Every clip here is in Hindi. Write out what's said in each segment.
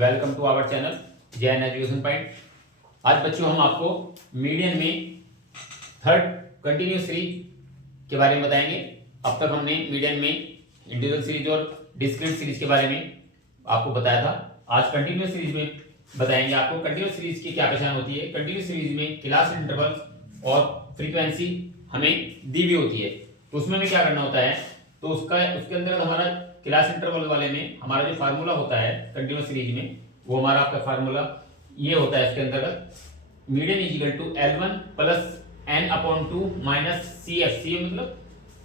Welcome to our channel Jain education point. आज बच्चों हम आपको मीडियन में थर्ड कंटिन्यूस सीरीज के बारे में बताएंगे। अब तक हमने मीडियन में इंडिविजुअल सीरीज और डिस्क्रीट सीरीज के बारे में आपको बताया था। आज कंटिन्यूस सीरीज में बताएंगे आपको कंटिन्यूस सीरीज की क्या पहचान होती है। कंटिन्यूस सीरीज में क्लास इंटरवल्स और फ्रीक्वेंसी हमें दी हुई होती है, तो उसमें हमें क्या करना होता है, तो उसके अंदर हमारा क्लास इंटरवल वाले में हमारा जो फार्मूला होता है कंटिन्यूस सीरीज में, वो हमारा आपका फार्मूला ये होता है। इसके अंतर्गत median is equal to L1 plus n upon 2 minus CF। मतलब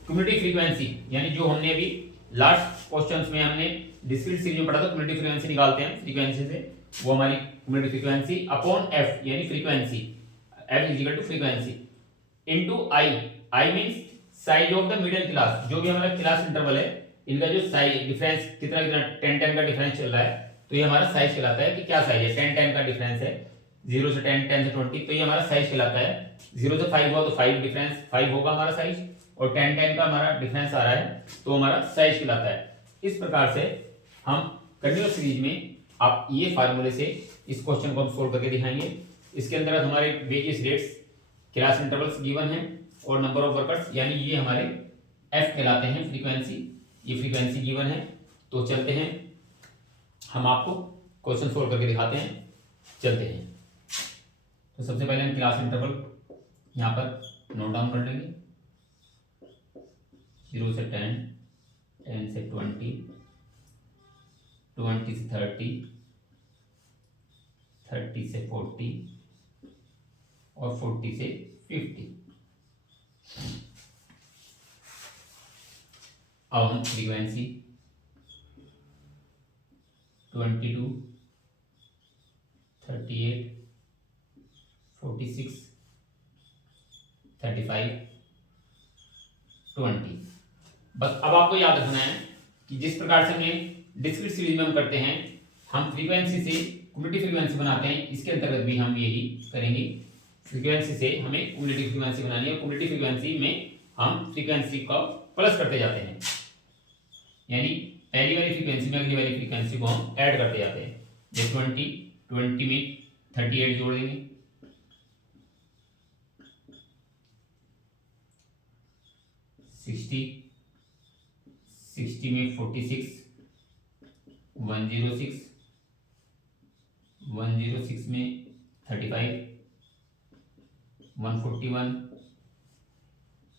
क्यूमुलेटिव फ्रीक्वेंसी, यानी जो हमने अभी लास्ट क्वेश्चंस में हमने डिस्क्रीट सीरीज में पढ़ा था, क्यूमुलेटिव फ्रीक्वेंसी निकालते हैं फ्रीक्वेंसी से, वो हमारी क्यूमुलेटिव फ्रीक्वेंसी अपॉन f यानी frequency, f is equal to frequency into I means size of the median class. जो भी हमारा क्लास इंटरवल है, इनका जो साइज डिफरेंस कितना 10 का डिफरेंस चल रहा है, तो ये हमारा साइज कहलाता है कि क्या साइज है। 10 का डिफरेंस है, 0 से 10, 10 से 20, तो ये हमारा साइज कहलाता है। 0 से 5 हुआ तो 5 डिफरेंस 5 होगा हमारा साइज, और 10 का हमारा डिफरेंस आ रहा है, तो हमारा साइज कहलाता है। इस प्रकार से हम कंटिन्यूअस सीरीज में आप ये फार्मूले से इस क्वेश्चन को हम सोल्व करके दिखाएंगे। इसके अंदर हमारे various rates, class intervals given है और नंबर ऑफ वर्कर्स, यानी ये हमारे f कहलाते हैं फ्रीक्वेंसी, ये फ्रीक्वेंसी गिवन है। तो चलते हैं, हम आपको क्वेश्चन सोल्व करके दिखाते हैं। चलते हैं, तो सबसे पहले हम क्लास इंटरवल यहाँ पर नोट डाउन कर लेंगे। 0 से 10, 10 से 20, 20 से 30, 30 से 40 और 40 से 50। अब हम फ्रीक्वेंसी 22, 38, 46, 35, 20। बस अब आपको याद रखना है कि जिस प्रकार से हमने डिस्क्रीट सीरीज में हम करते हैं, हम फ्रीक्वेंसी से क्यूमुलेटिव फ्रीक्वेंसी बनाते हैं, इसके अंतर्गत भी हम यही करेंगे। फ्रीक्वेंसी से हमें क्यूमुलेटिव फ्रीक्वेंसी बनानी है, क्यूमुलेटिव फ्रीक्वेंसी में हम फ्रीक्वेंसी का प्लस करते जाते हैं, यानी पहली वाली फ्रीक्वेंसी में अगली वाली फ्रीक्वेंसी को हम ऐड करते जाते हैं। जैसे 20 में 38 जोड़ देंगे, 60 में 46, 106 में 35, 141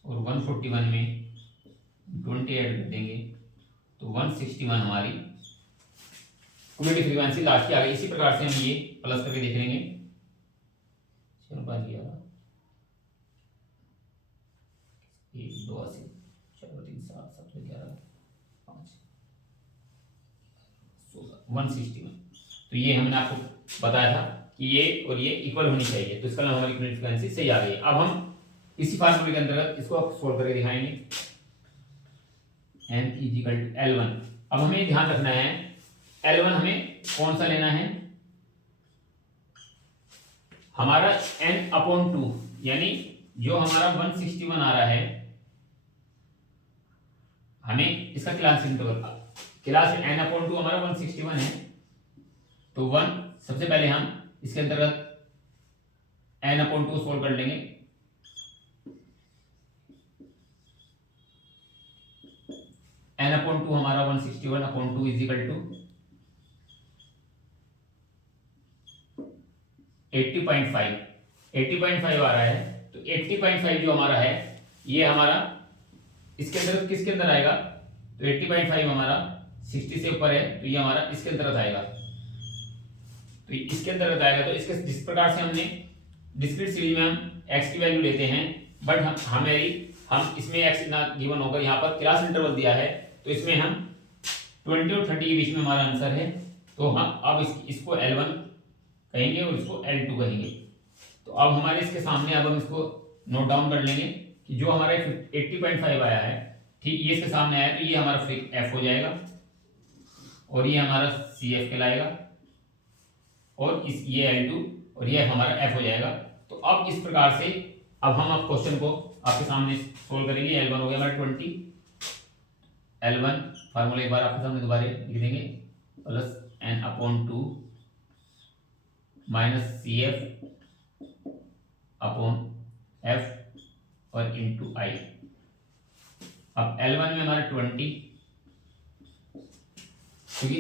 और 141 में 20 ऐड कर देंगे, तो 161 हमारी क्यूमुलेटिव फ्रीक्वेंसी लास्ट की आ गई। इसी प्रकार से हम ये प्लस करके देख लेंगे। चलो बात ये 1, 2, 80, 4, 3, 7, 7, 11, 5, 16, 161। तो ये हमने आपको बताया था कि ये और ये इक्वल होनी चाहिए, तो इसका नाम हमारी क्यूमुलेटिव फ्रीक्वेंसी सही आ गई है। अब हम इसी फार्मूले के अंतर्गत इसको सोल्व करके दिखाएंगे। n is equal to L1। अब हमें ध्यान रखना है, L1 हमें कौन सा लेना है, हमारा n अपॉन 2, यानी जो हमारा 161 आ रहा है, हमें इसका class interval class n upon 2 हमारा 161 है, तो 1 सबसे पहले हम इसके अंतर्गत n अपॉन 2 सोल्व कर लेंगे। n अपॉन 2 हमारा 161 अपॉन 2 इज इक्वल टू 80.5। 80.5 आ रहा है, तो 80.5 जो हमारा है, ये हमारा इसके अंदर किसके अंदर आएगा, तो 80.5 हमारा 60 से ऊपर है, तो ये हमारा इसके अंतर्गत आएगा, तो इसके अंतर्गत आएगा। तो इसके जिस प्रकार से हमने डिस्क्रीट सीरीज में हम x की वैल्यू लेते हैं, बट हम इसमें x ना गिवन होगा, यहाँ पर क्लास इंटरवल दिया है, तो इसमें हम 20 और 30 के बीच में हमारा आंसर है, तो हम अब इसको L1 कहेंगे और इसको L2 कहेंगे। तो अब हमारे इसके सामने अब हम इसको नोट डाउन कर लेंगे कि जो हमारा 80.5 आया है, ठीक ये इसके सामने आया, तो ये हमारा f हो जाएगा और ये हमारा CF कहलाएगा, और ये L2 और ये हमारा f हो जाएगा। तो अब इस प्रकार से अब हम आप क्वेश्चन को आपके सामने सोल्व करेंगे। L1 हो गया हमारा 20, L1 फार्मूला एक बार आपके सामने दोबारा लिख देंगे, plus N upon 2 minus C F upon F और इंटू आई। अब L1 में हमारा 20, क्योंकि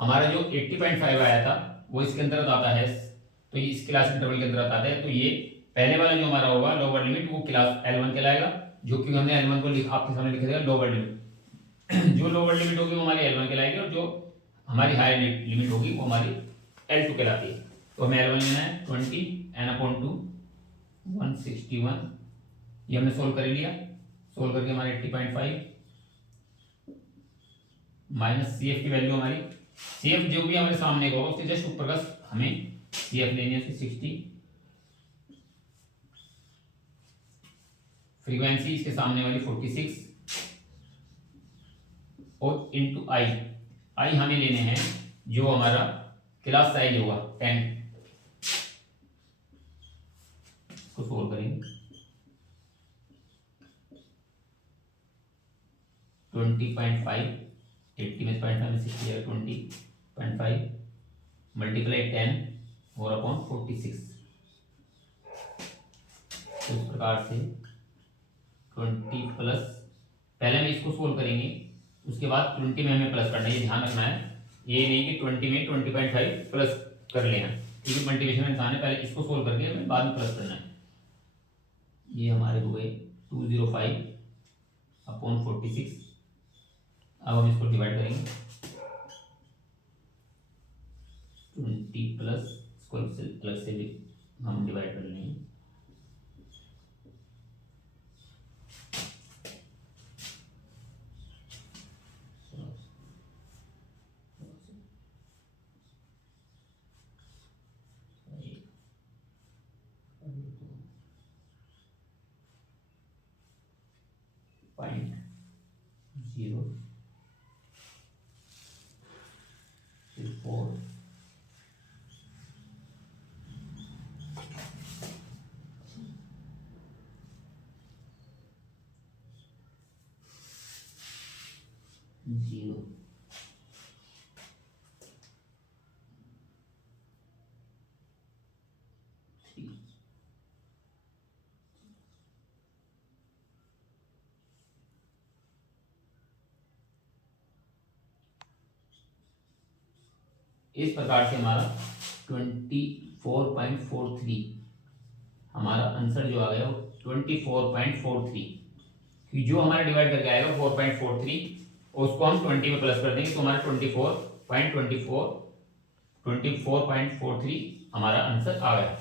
हमारा जो 80.5 आया था वो इसके अंतर्गत आता है, तो ये इस क्लास इंटरवल के अंतर्गत आता है, तो ये पहले वाला जो हमारा होगा लोअर लिमिट वो क्लास L1 कहलाएगा, जो कि हमने L1 को आपके सामने लिखा था लोअर लिमिट। जो लोअर लिमिट होगी वो हमारी L1 कहलाएगी और जो हमारी हायर लिमिट होगी वो हमारी L2 कहलाती है। तो हमें L1 लेना है 20 n अपॉन 2 161, ये हमने सोल्व कर लिया। सोल्व करके हमारे 80.5 माइनस सी एफ की वैल्यू हमारी, सी एफ जो भी हमारे सामने होगा उसके जस्ट ऊपर का हमें सी एफ लेनी है 60, फ्रीक्वेंसी इसके सामने वाली 46 और इंटू आई, आई हमें लेने हैं जो हमारा क्लास साइज होगा 10, को सोल्व करेंगे 20.5, 80 में 0.5 में 60 है 20.5 मल्टीप्लाई 10 और अपॉन 46। तो इस प्रकार से 20 प्लस, पहले हम इसको सोल्व करेंगे उसके बाद 20 में हमें प्लस करना है, ये ध्यान रखना है, ये नहीं कि 20 में 20.5 प्लस कर लेना, क्योंकि मल्टीप्लिकेशन में इंसान है, पहले इसको सोल्व करके हमें बाद में प्लस करना है। ये हमारे हो गए 205 अपॉन 46। अब हम इसको डिवाइड करेंगे 20 प्लस, इसको अलग से भी हम डिवाइड कर लेंगे, पॉइंट 0 4 0 3। इस प्रकार से हमारा 24.43 हमारा आंसर जो आ गया वो 24.43, कि जो हमारा डिवाइड करके आएगा 4.43 उसको हम 20 में प्लस कर देंगे तो हमारा 24.43 हमारा आंसर आ गया।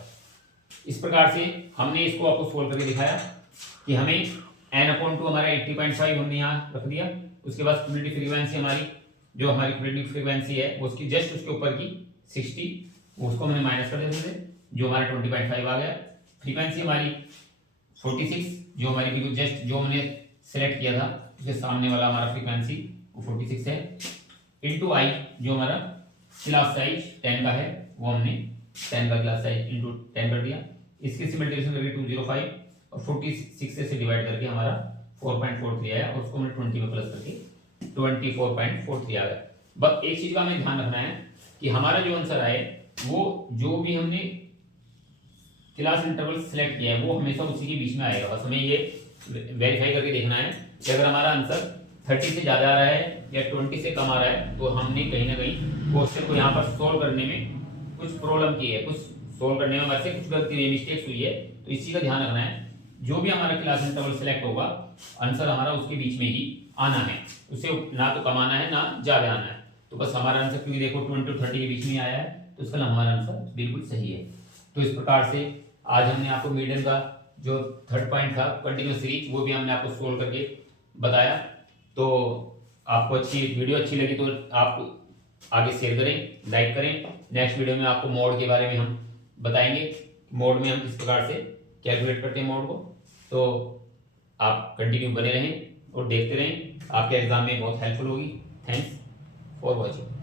इस प्रकार से हमने इसको आपको सोल्व करके दिखाया कि हमें n/2 हमारा 80.5 हमने यहाँ रख दिया, उसके बाद क्यूमुलेटिव फ्रीक्वेंसी हमारी जो हमारी क्यूमुलेटिव फ्रीक्वेंसी है उसकी जस्ट उसके ऊपर की 60, उसको हमने माइनस कर देते थे, जो हमारा 20.5 आ गया। फ्रीक्वेंसी हमारी 46, जो हमारी बिल्कुल जस्ट जो हमने सेलेक्ट किया था उसके सामने वाला हमारा फ्रीक्वेंसी वो 46 है, इंटू आई जो हमारा क्लास साइज 10 का है वो हमने 10 का क्लास साइज इंटू 10 कर दिया, इसके से मल्टीप्लिकेशन करके 205 और 46 से डिवाइड करके हमारा 4.43 आया और उसको हमने 20 में प्लस करके 24.43 आ गया। बस एक चीज का हमें ध्यान रखना है कि हमारा जो आंसर आए वो जो भी हमने क्लास इंटरवल सेलेक्ट किया है वो हमेशा उसी के बीच में आएगा। बस हमें ये वेरीफाई करके देखना है कि अगर हमारा आंसर 30 से ज़्यादा आ रहा है या 20 से कम आ रहा है तो हमने कहीं ना कहीं क्वेश्चन को यहाँ पर सोल्व करने में कुछ प्रॉब्लम की है, कुछ सोल्व करने में हमारे से कुछ गलती हुई, मिस्टेक्स हुई है, तो इसी का ध्यान रखना है। जो भी हमारा क्लास इंटरवल सेलेक्ट होगा आंसर हमारा उसके बीच में ही आना है, उसे ना तो कम आना है ना ज़्यादा आना है। तो बस हमारा आंसर क्योंकि देखो 20 और 30 के बीच में आया है तो इसका हमारा आंसर बिल्कुल सही है। तो इस प्रकार से आज हमने आपको मीडियन का जो थर्ड पॉइंट था कंटिन्यूस सीरीज वो भी हमने आपको सोल्व करके बताया। तो आपको अच्छी वीडियो अच्छी लगी तो आप आगे शेयर करें, लाइक करें। नेक्स्ट वीडियो में आपको मोड के बारे में हम बताएंगे, मोड में हम किस प्रकार से कैलकुलेट करते हैं मोड को। तो आप कंटिन्यू बने रहें और देखते रहें, आपके एग्जाम में बहुत हेल्पफुल होगी। Thanks for watching.